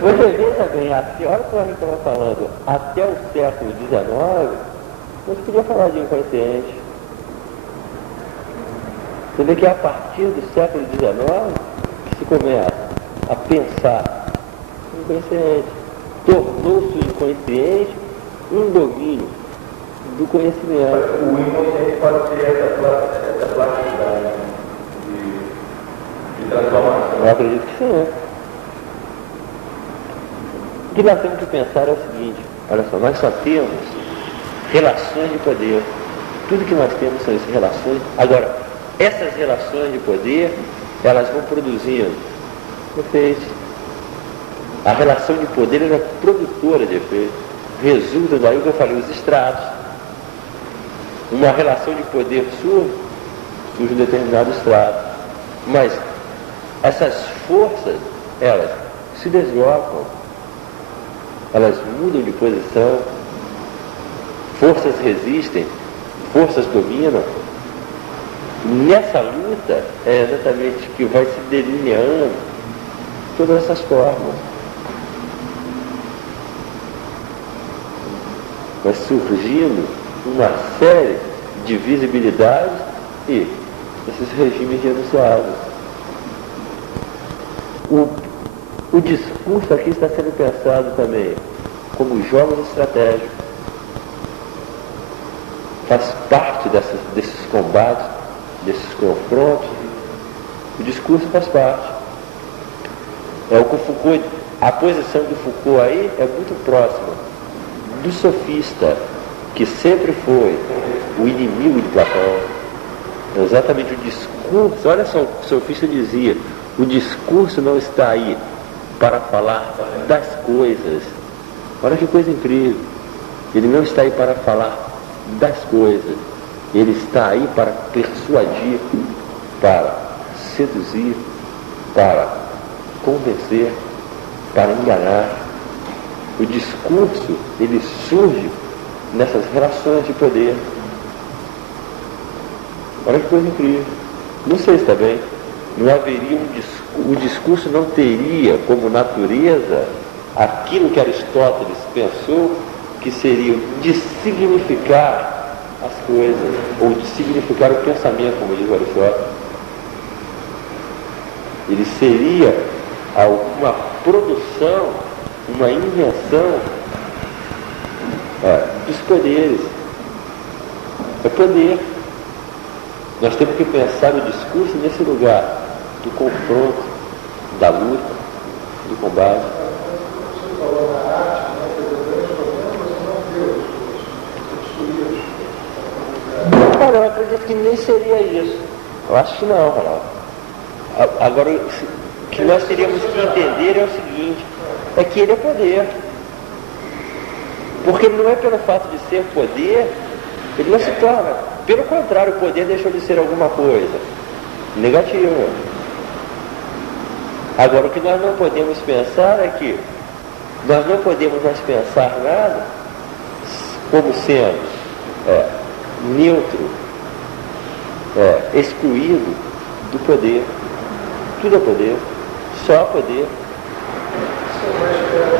Você veja bem, a senhora que a gente estava falando, até o século XIX, não se podia falar de inconsciente. Você vê que é a partir do século XIX que se começa a pensar no inconsciente. Tornou-se o inconsciente um domínio do conhecimento. O inconsciente pode ser essa plasticidade de transformação. Eu acredito que sim. O que nós temos que pensar é o seguinte: olha só, nós só temos relações de poder. Tudo que nós temos são essas relações. Agora, essas relações de poder, elas vão produzindo efeitos. A relação de poder é produtora de efeitos. Resulta daí que eu falei, os estratos. Uma relação de poder surge um determinado estrato. Mas essas forças, elas se deslocam, elas mudam de posição, forças resistem, forças dominam. Nessa luta é exatamente que vai se delineando todas essas formas. Vai surgindo uma série de visibilidades e esses regimes de enunciados. O discurso aqui está sendo pensado também como jogos estratégicos. Faz parte desses combates, desses confrontos. O discurso faz parte. É o que o Foucault, a posição do Foucault aí é muito próxima do sofista, que sempre foi o inimigo de Platão. É exatamente o discurso. Olha só, o sofista dizia: o discurso não está aí para falar das coisas. Olha que coisa incrível. Ele não está aí para falar das coisas. Ele está aí para persuadir, para seduzir, para convencer, para enganar. O discurso, ele surge nessas relações de poder. Olha que coisa incrível. Não sei se está bem. Não haveria o discurso não teria como natureza aquilo que Aristóteles pensou que seria de significar as coisas, ou de significar o pensamento, como diz Aristóteles. Ele seria uma produção, uma invenção dos poderes. É poder. Nós temos que pensar o discurso nesse lugar do confronto, da luta, do combate. Você falou na arte, você não viu os Cara, eu acredito que nem seria isso. Eu acho que não, Ronaldo. Agora, o que nós teríamos que entender é o seguinte: é que ele é poder. Porque não é pelo fato de ser poder, ele não se torna. Pelo contrário, o poder deixou de ser alguma coisa negativa. Agora, o que nós não podemos pensar é que nós não podemos mais pensar nada como sendo neutro, excluído do poder. Tudo é poder, só poder.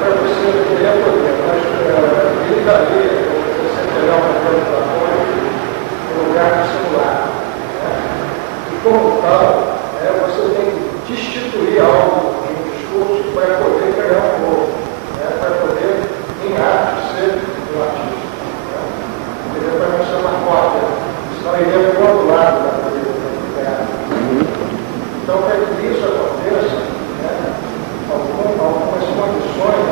Para você ele é poder, mas ele daria, você pegar uma coisa no lugar do celular. E como tal, você tem que destituir algo de um discurso para poder pegar um novo, para poder, em arte, ser um artista. Ele vai mostrar uma cópia, senão ele é do outro lado da coisa. Então, para que isso aconteça, algumas condições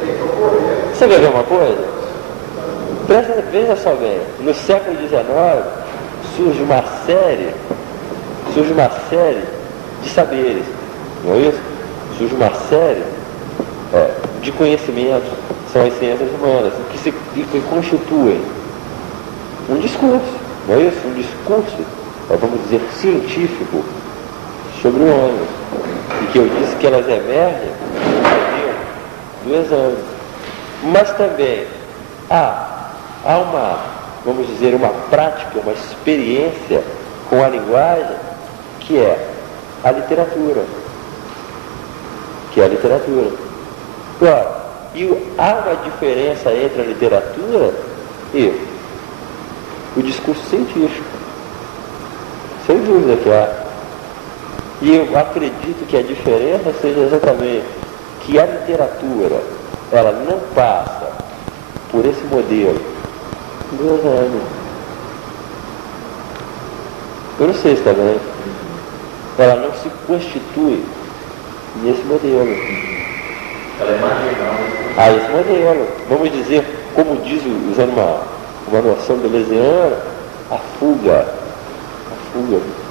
tem que ocorrer. Você quer ver uma coisa? Veja só bem, no século XIX surge uma série de saberes, não é isso? Surge uma série de conhecimentos, são as ciências humanas, que constituem um discurso, não é isso? Um discurso, vamos dizer, científico sobre o homem. E que eu disse que elas emergem do exame. Mas também há vamos dizer, uma prática, uma experiência com a linguagem, que é a literatura. que é a literatura. Ora, há uma diferença entre a literatura e o discurso científico. Sem dúvida que há. E eu acredito que a diferença seja exatamente que a literatura, ela não passa por esse modelo. 2 anos. Eu não sei se está bem. Ela não se constitui nesse modelo. Ela é marginal. Esse modelo. Vamos dizer, como diz, usando uma noção deleuziana, a fuga.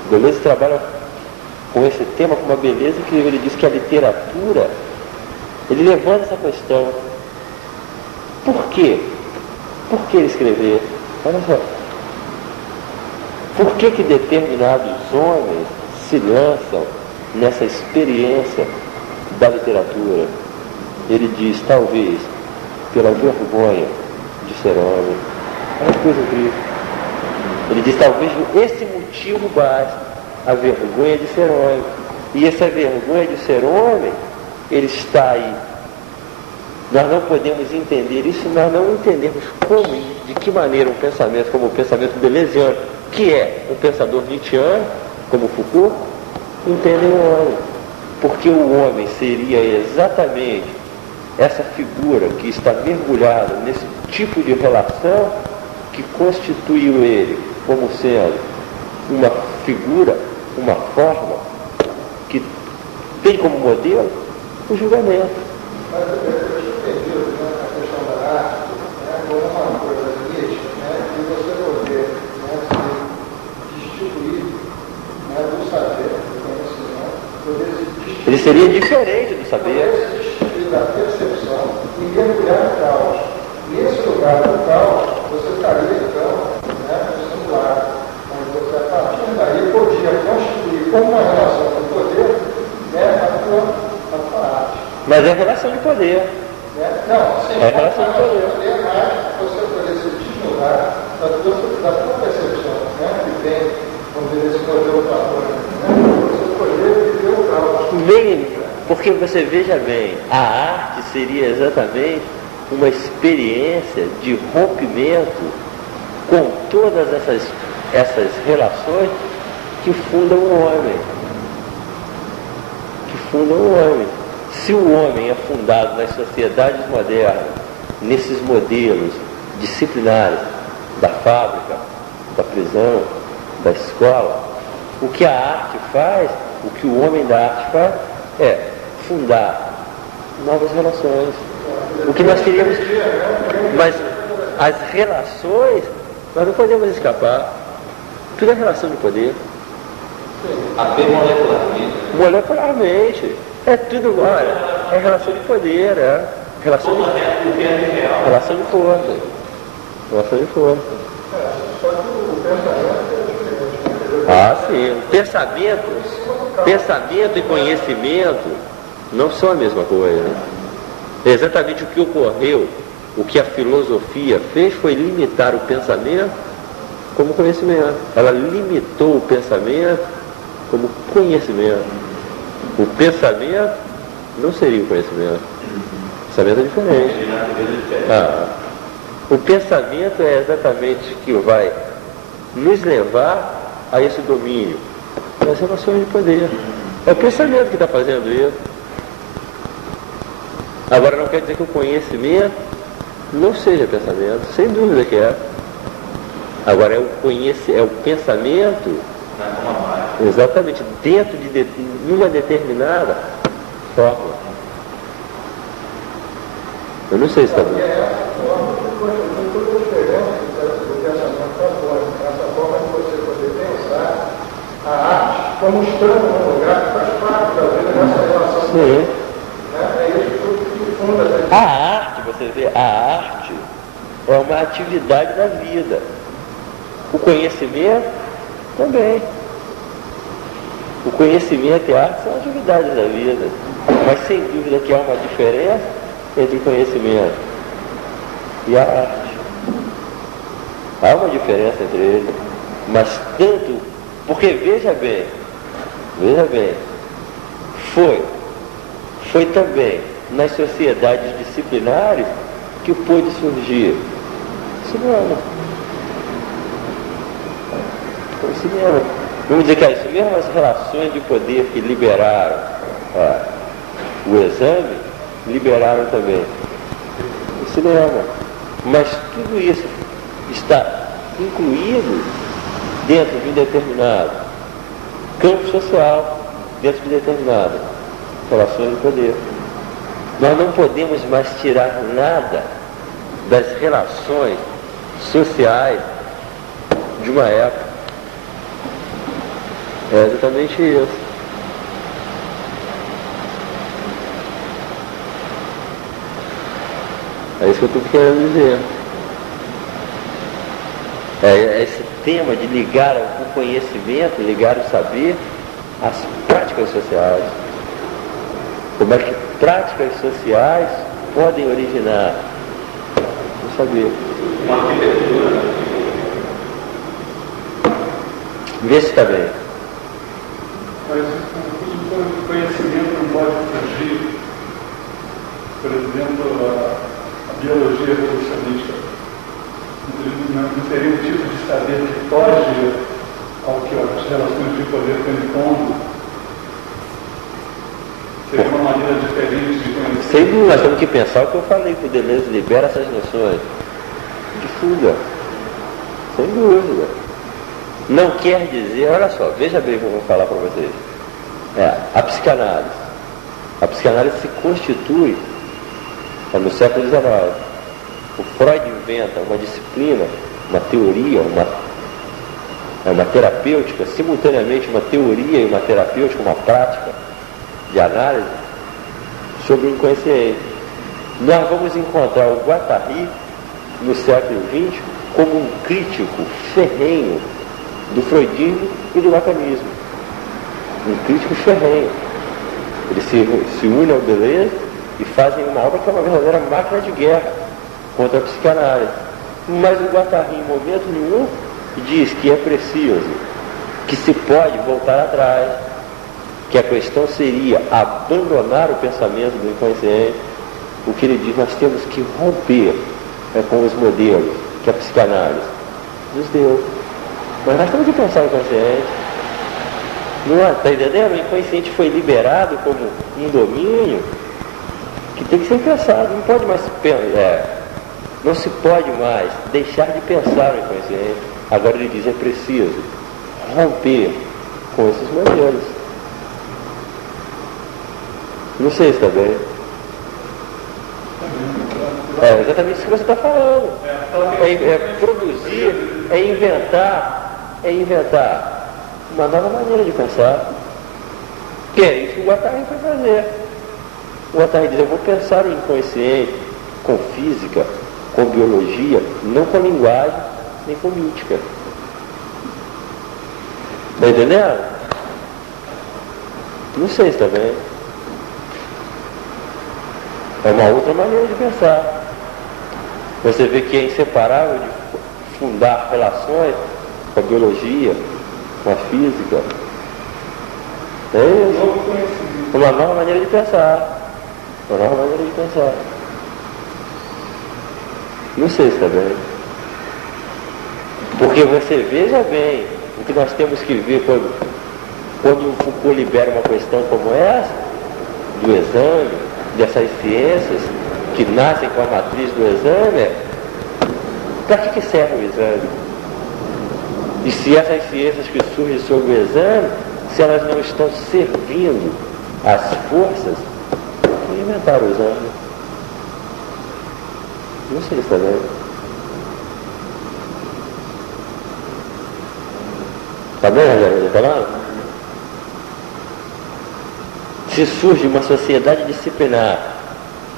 Deleuze trabalha com esse tema com uma beleza que ele diz que a literatura, ele levanta essa questão. Por quê? Por que escrever? Olha só. Por que determinados homens se lançam nessa experiência da literatura? Ele diz, talvez, pela vergonha de ser homem. Olha que coisa incrível. Ele diz, talvez esse motivo basta, a vergonha de ser homem. E essa vergonha de ser homem, ele está aí. Nós não podemos entender isso se nós não entendermos como, de que maneira um pensamento, como o pensamento deleuziano, que é um pensador nietzschiano, como Foucault, entendem o homem. Porque o homem seria exatamente essa figura que está mergulhada nesse tipo de relação que constituiu ele como sendo uma figura, uma forma que tem como modelo o julgamento. Mas eu entendi a questão da arte como uma coisa mística, que você poder se destituir do saber, do conhecimento, poder se destituir. Ele seria diferente do saber. Poder se destituir da percepção e mergulhar no caos. Nesse lugar do caos, você estaria então no singular, onde você a partir daí podia constituir como uma relação com o poder a tua arte. Mas é relação de poder. Não, sim, é relação de poder. Mas você poder se desnudar da tua percepção, que tem, vamos dizer, esse modelo platônico, você poder viver o caos. Bem, porque você veja bem, a arte seria exatamente uma experiência de rompimento com todas essas relações que fundam o homem. Se o homem é fundado nas sociedades modernas, nesses modelos disciplinares da fábrica, da prisão, da escola, o que a arte faz, o que o homem da arte faz, é fundar novas relações. O que nós queríamos... Mas as relações, nós não podemos escapar. Tudo é relação de poder. Até molecularmente. Molecularmente. É tudo, olha, é relação de poder, relação de força. Relação de força. Só que o pensamento é diferente. Ah, sim. Pensamento e conhecimento não são a mesma coisa. É exatamente o que ocorreu, o que a filosofia fez foi limitar o pensamento como conhecimento. Ela limitou o pensamento como conhecimento. O pensamento não seria o conhecimento. O pensamento é diferente. O pensamento é exatamente o que vai nos levar a esse domínio das relações de poder. É o pensamento que está fazendo isso. Agora não quer dizer que o conhecimento não seja pensamento, sem dúvida que é. Agora é o pensamento exatamente dentro de uma determinada forma. Eu não sei se está bem. A arte como estando num lugar que faz parte da vida dessa relação. Sim. É isso que funda a arte, você vê, a arte é uma atividade da vida. O conhecimento também. O conhecimento e a arte são atividades da vida. Mas sem dúvida que há uma diferença entre o conhecimento e a arte. Há uma diferença entre eles. Mas tanto, porque veja bem, foi também nas sociedades disciplinares que pôde surgir cinema. O cinema. Vamos dizer que isso mesmo, as relações de poder que liberaram o exame, liberaram também o cinema. Mas tudo isso está incluído dentro de um determinado campo social, dentro de determinadas relações de poder. Nós não podemos mais tirar nada das relações sociais de uma época. É exatamente isso. É isso que eu estou querendo dizer. É esse tema de ligar o conhecimento, ligar o saber às práticas sociais. Como é que práticas sociais podem originar o saber? Uma arquitetura. Vê se está bem. Mas o conhecimento não pode fugir, por exemplo, a biologia evolucionista. Não seria um tipo de saber que foge ao que as relações de poder estão impondo? Seria uma maneira diferente de conhecer? Sem dúvida, nós temos que pensar o que eu falei, que o Deleuze libera essas noções de fuga. Sem dúvida. Não quer dizer, olha só, veja bem o que eu vou falar para vocês. A psicanálise. A psicanálise se constitui no século XIX. O Freud inventa uma disciplina, uma teoria, uma terapêutica, simultaneamente uma teoria e uma terapêutica, uma prática de análise sobre o inconsciente. Nós vamos encontrar o Guattari no século XX como um crítico ferrenho do freudismo e do lacanismo. Um crítico ferrenho. Eles se unem ao Deleuze e fazem uma obra que é uma verdadeira máquina de guerra contra a psicanálise. Mas o Guattari, em momento nenhum, diz que é preciso, que se pode voltar atrás, que a questão seria abandonar o pensamento do inconsciente. O que ele diz, nós temos que romper com os modelos que a psicanálise nos deu. Mas nós temos que pensar no inconsciente. Não está entendendo? O inconsciente foi liberado como um domínio que tem que ser pensado. Não pode mais não se pode mais deixar de pensar no inconsciente. Agora ele diz, é preciso romper com esses modelos. Não sei se está bem. É exatamente isso que você está falando. É produzir, é inventar uma nova maneira de pensar. Que é isso que o Guattari foi fazer. O Guattari diz, eu vou pensar o inconsciente com física, com biologia, não com linguagem, nem com mítica. Está entendendo? Não sei se está bem. É uma outra maneira de pensar. Você vê que é inseparável de fundar relações com a biologia, com a física. É isso. Uma nova maneira de pensar. Uma nova maneira de pensar. Não sei se está bem. Porque você veja bem o que nós temos que ver quando o Foucault libera uma questão como essa, do exame, dessas ciências que nascem com a matriz do exame, para que serve o exame? E se essas ciências que surgem sobre o exame, se elas não estão servindo às forças que inventaram o exame? Não sei se está bem. Está bem, Rogério, estou falando? Se surge uma sociedade disciplinar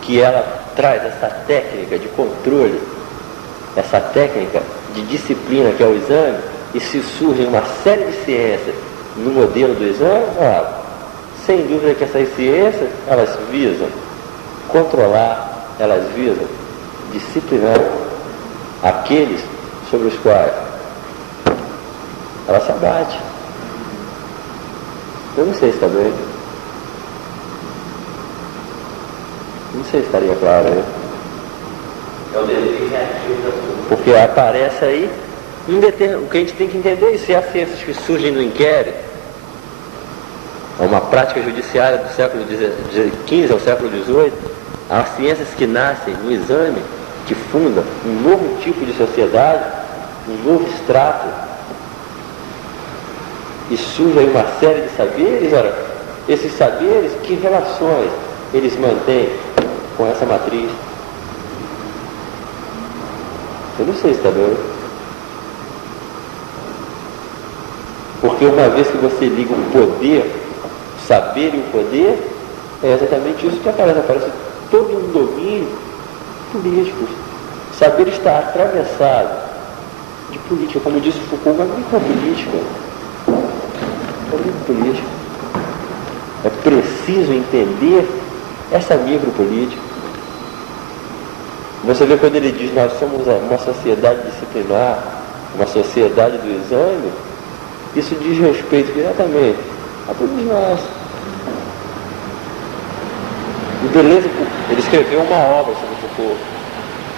que ela traz essa técnica de controle, essa técnica de disciplina que é o exame, e se surge uma série de ciências no modelo do exame, sem dúvida que essas ciências, elas visam controlar, elas visam disciplinar aqueles sobre os quais ela se abate. Eu não sei se está bem. Não sei se estaria claro aí. É o desejo reativo da sua. Porque aparece aí, o que a gente tem que entender é isso, é as ciências que surgem no inquérito, é uma prática judiciária do século XV ao século XVIII, as ciências que nascem no exame, que fundam um novo tipo de sociedade, um novo extrato, e surge aí uma série de saberes. Ora, esses saberes, que relações eles mantêm com essa matriz? Eu não sei se está doido. Porque uma vez que você liga o poder, o saber e o poder, é exatamente isso que aparece. Aparece todo um domínio político. O saber está atravessado de política. Como disse Foucault, uma micropolítica. Uma micropolítica. É preciso entender essa micropolítica. Você vê quando ele diz nós somos uma sociedade disciplinar, uma sociedade do exame, isso diz respeito diretamente a todos nós. E Deleuze, ele escreveu uma obra sobre Foucault.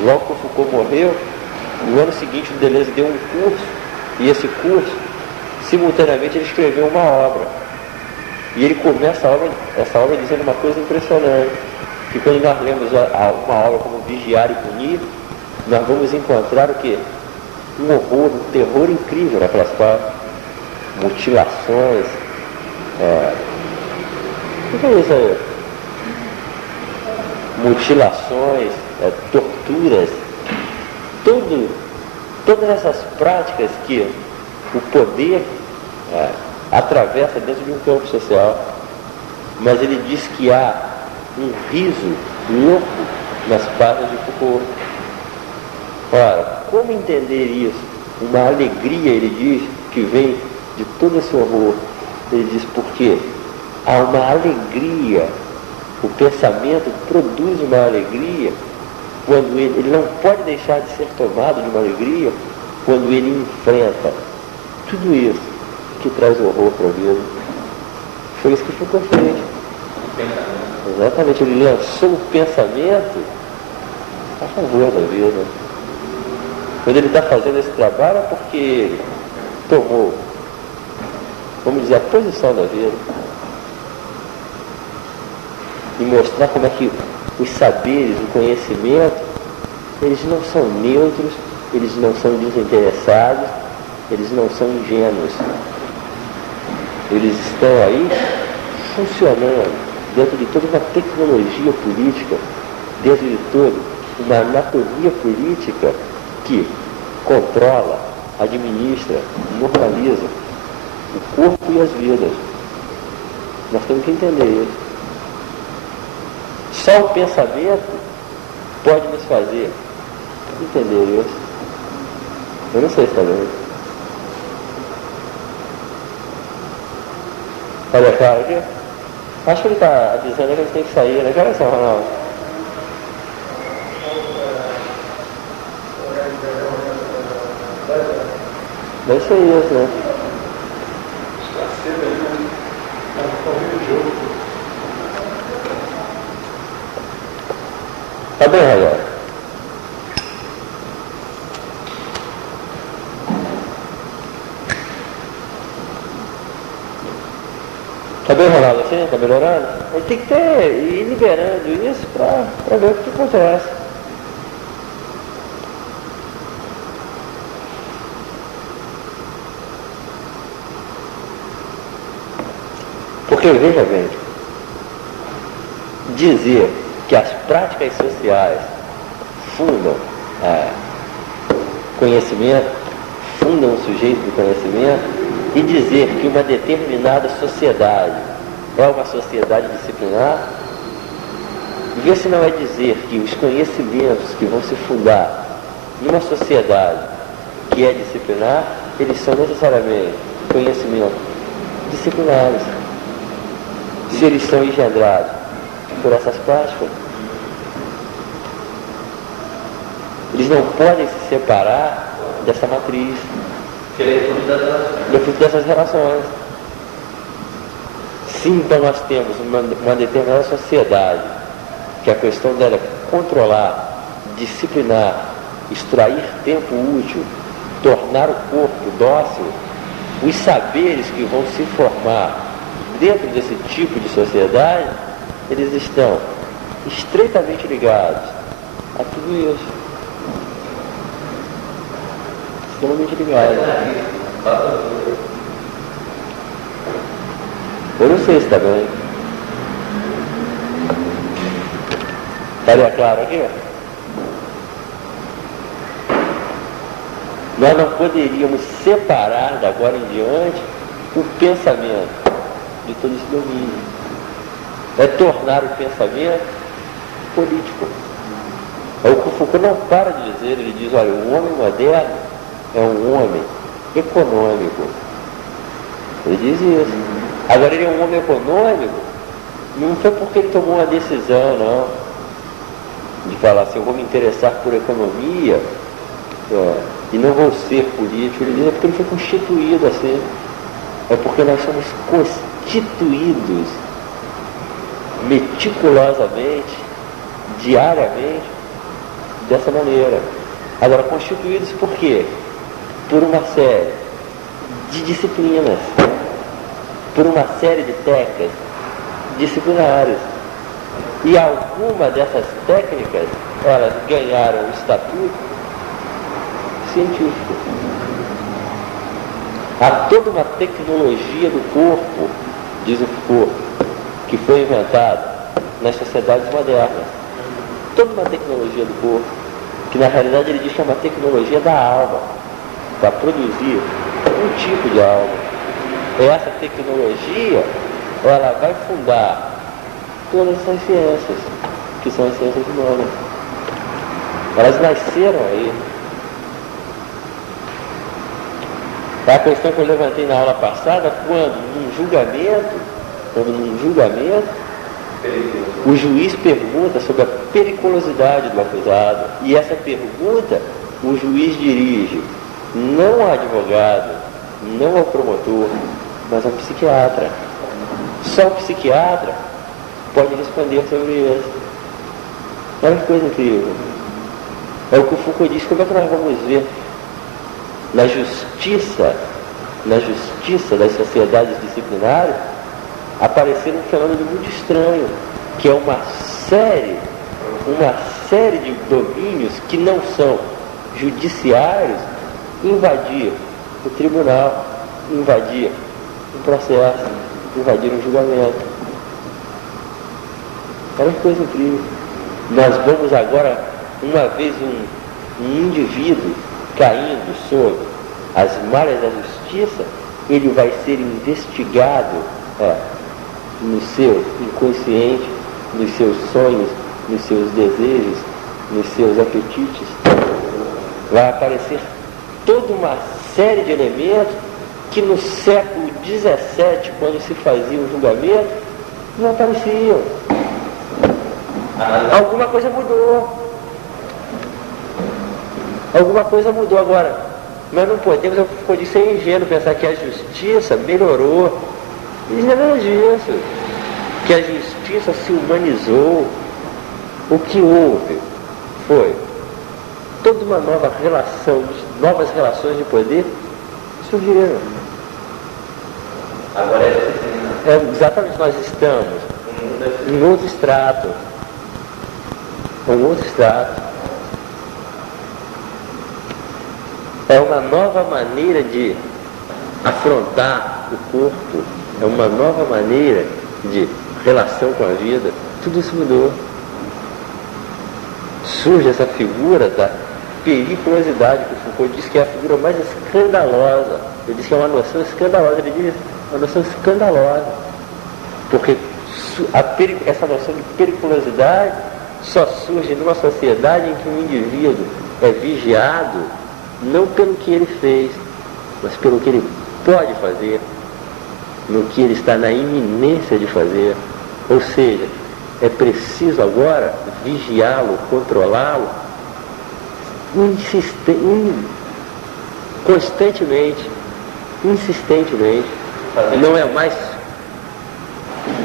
Logo que o Foucault morreu, no ano seguinte o Deleuze deu um curso, e esse curso, simultaneamente, ele escreveu uma obra. E ele começa essa obra dizendo uma coisa impressionante, que quando nós lemos uma obra como Vigiar e Punir, nós vamos encontrar o quê? Um horror, um terror incrível naquelas partes. Mutilações. O que é isso aí? Mutilações, torturas, todas essas práticas que o poder atravessa dentro de um campo social. Mas ele diz que há um riso louco nas páginas de Foucault. Ora, como entender isso? Uma alegria, ele diz, que vem de todo esse horror. Ele diz, porque há uma alegria, o pensamento produz uma alegria, quando ele não pode deixar de ser tomado de uma alegria, quando ele enfrenta tudo isso que traz horror para a vida. Foi isso que Foucault fez. Exatamente, ele lançou o pensamento a favor da vida. Quando ele está fazendo esse trabalho é porque ele tomou, vamos dizer, a posição da vida. E mostrar como é que os saberes, o conhecimento, eles não são neutros, eles não são desinteressados, eles não são ingênuos. Eles estão aí funcionando dentro de toda uma tecnologia política, dentro de toda uma anatomia política que controla, administra, normaliza o corpo e as vidas. Nós temos que entender isso. Só o pensamento pode nos fazer entender isso. Eu não sei se está vendo. Olha, cara, aqui. Acho que ele está dizendo que a gente tem que sair, né? Que horas são, Ronaldo? Deve ser isso, né? Está cedo aí, né? Está correndo o jogo. Tá bem, Rogério? Tá bem, Ronaldo, assim? Tá melhorando? A gente tem que ir liberando isso para ver o que acontece. Porque, veja bem, dizer que as práticas sociais fundam conhecimento, fundam o sujeito do conhecimento, e dizer que uma determinada sociedade é uma sociedade disciplinar, vê se não é dizer que os conhecimentos que vão se fundar numa sociedade que é disciplinar, eles são necessariamente conhecimentos disciplinares. Se eles são engendrados por essas práticas, eles não podem se separar dessa matriz, do fruto dessas relações. Se então nós temos uma determinada sociedade que a questão dela é controlar, disciplinar, extrair tempo útil, tornar o corpo dócil, os saberes que vão se formar dentro desse tipo de sociedade, eles estão estreitamente ligados a tudo isso. Extremamente ligados. Eu não sei se está bem. Estaria claro aqui? Nós não poderíamos separar de agora em diante o pensamento de todo esse domínio. É tornar o pensamento político. É o que o Foucault não para de dizer. Ele diz, olha, o homem moderno é um homem econômico. Ele diz isso. Agora, ele é um homem econômico, não foi porque ele tomou uma decisão, não, de falar assim, eu vou me interessar por economia e não vou ser político. Ele diz, é porque ele foi constituído assim. É porque nós somos constituídos meticulosamente, diariamente, dessa maneira. Agora, constituídos por quê? Por uma série de disciplinas, por uma série de técnicas disciplinares. E alguma dessas técnicas, elas ganharam o estatuto científico. Há toda uma tecnologia do corpo, diz o Foucault, que foi inventada nas sociedades modernas. Toda uma tecnologia do corpo, que na realidade ele diz que é uma tecnologia da alma, para produzir um tipo de alma. Essa tecnologia, ela vai fundar todas essas ciências, que são as ciências humanas. Elas nasceram aí. A questão que eu levantei na aula passada, quando num julgamento, o juiz pergunta sobre a periculosidade do acusado, e essa pergunta o juiz dirige não ao advogado, não ao promotor, mas ao psiquiatra. Só o psiquiatra pode responder sobre isso. Olha que coisa incrível. É o que o Foucault diz. Como é que nós vamos ver na justiça das sociedades disciplinares aparecer um fenômeno muito estranho, que é uma série de domínios que não são judiciários invadir o tribunal, invadir um processo, invadir um julgamento. Olha que coisa incrível. Nós vamos agora, uma vez um indivíduo caindo sob as malhas da justiça, ele vai ser investigado no seu inconsciente, nos seus sonhos, nos seus desejos, nos seus apetites. Vai aparecer toda uma série de elementos que no século XVII, quando se fazia o julgamento, não apareciam. Alguma coisa mudou. Alguma coisa mudou agora. Nós não podemos, eu ser ingênuo, pensar que a justiça melhorou. Isso não é nada disso. Que a justiça se humanizou. O que houve foi toda uma nova relação, novas relações de poder surgiram. Agora é disciplina. Exatamente, nós estamos em outro extrato. Um outro extrato. É uma nova maneira de afrontar o corpo, é uma nova maneira de relação com a vida. Tudo isso mudou. Surge essa figura da periculosidade, que o Foucault diz que é a figura mais escandalosa. Ele diz que é uma noção escandalosa. Ele diz uma noção escandalosa. Porque essa noção de periculosidade só surge numa sociedade em que o indivíduo é vigiado não pelo que ele fez, mas pelo que ele pode fazer, no que ele está na iminência de fazer. Ou seja, é preciso agora vigiá-lo, controlá-lo, constantemente, insistentemente. Não é mais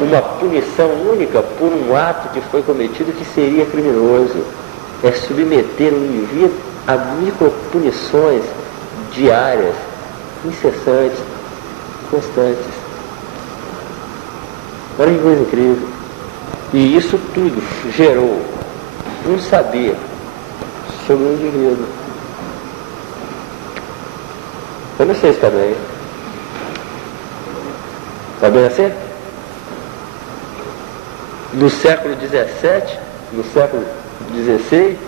uma punição única por um ato que foi cometido que seria criminoso. É submeter o indivíduo a micropunições diárias, incessantes, constantes. Olha que coisa incrível. E isso tudo gerou um saber sobre o indivíduo. Eu não sei se está bem. Está bem assim? No século XVII, no século XVI,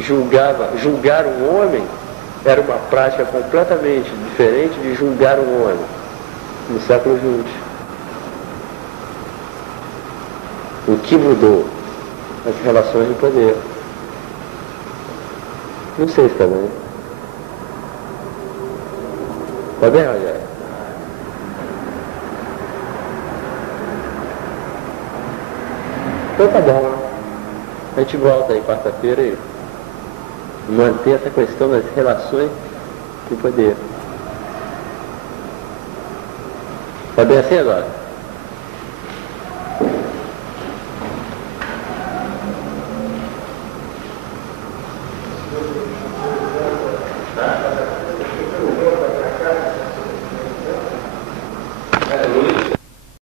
julgar um homem era uma prática completamente diferente de julgar um homem no século XX. O que mudou? As relações de poder. Não sei se está bem. Está bem, Rogério? Então tá bom, né? A gente volta aí quarta-feira e manter essa questão das relações de poder. Tá bem assim agora?